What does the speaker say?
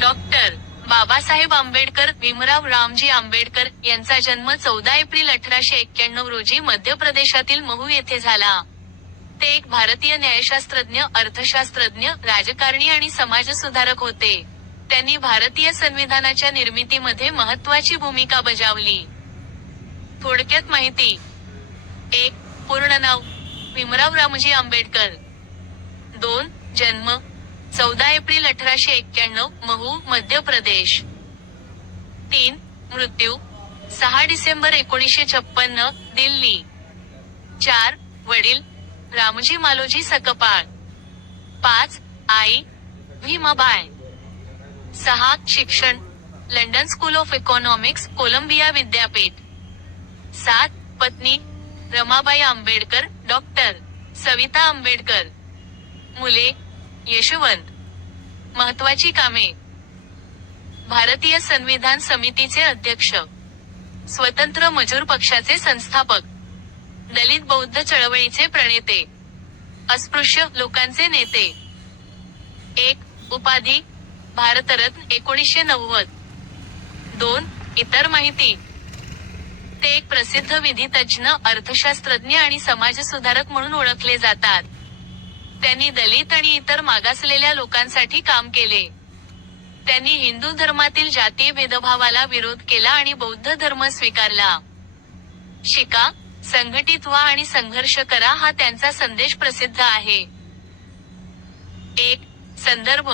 Doctor Babasaheb Ambedkar Bhimrao Ramji Ambedkar यांचा जन्म 14 April 1891 रोजी मध्य प्रदेशातील महू येथे झाला. ते एक भारतीय न्यायशास्त्रज्ञ, अर्थशास्त्रज्ञ, राजकारणी आणि समाजसुधारक होते. त्यांनी भारतीय संविधानाच्या निर्मितीमध्ये महत्त्वाची भूमिका बजावली. थोडक्यात माहिती. 1. पूर्ण नाव भीमराव रामजी आंबेडकर. 2. जन्म 14 एप्रिल 1891 महू, मध्य प्रदेश. 3. मृत्यू 6 डिसेंबर 1956 दिल्ली. 4. वडील रामजी मालोजी सकपाळ. 5. आई भीमाबाई. 6. शिक्षण London School of Economics, Columbia विद्यापीठ. 7. पत्नी रमाबाई आंबेडकर, डॉक्टर सविता आंबेडकर. मुले यशवंत. महत्त्वाची कामे. भारतीय संविधान समितीचे अध्यक्ष, स्वतंत्र मजूर पक्षाचे संस्थापक, दलित बौद्ध चळवळीचे प्रणेते, अस्पृश्य लोकांचे नेते. 1. उपाधी भारतरत्न 1990. 2. इतर माहिती. ते एक प्रसिद्ध विधितज्ञ, अर्थशास्त्रज्ञ आणि समाजसुधारक म्हणून ओळखले जातात. त्यांनी दलित आणि इतर मागासलेल्या लोकांसाठी काम केले. त्यांनी हिंदू धर्मातील जातीय भेदभावाला विरोध केला आणि बौद्ध धर्म स्वीकारला. शिका, संघटित व्हा आणि संघर्ष करा हा त्यांचा संदेश प्रसिद्ध आहे. 1. संदर्भ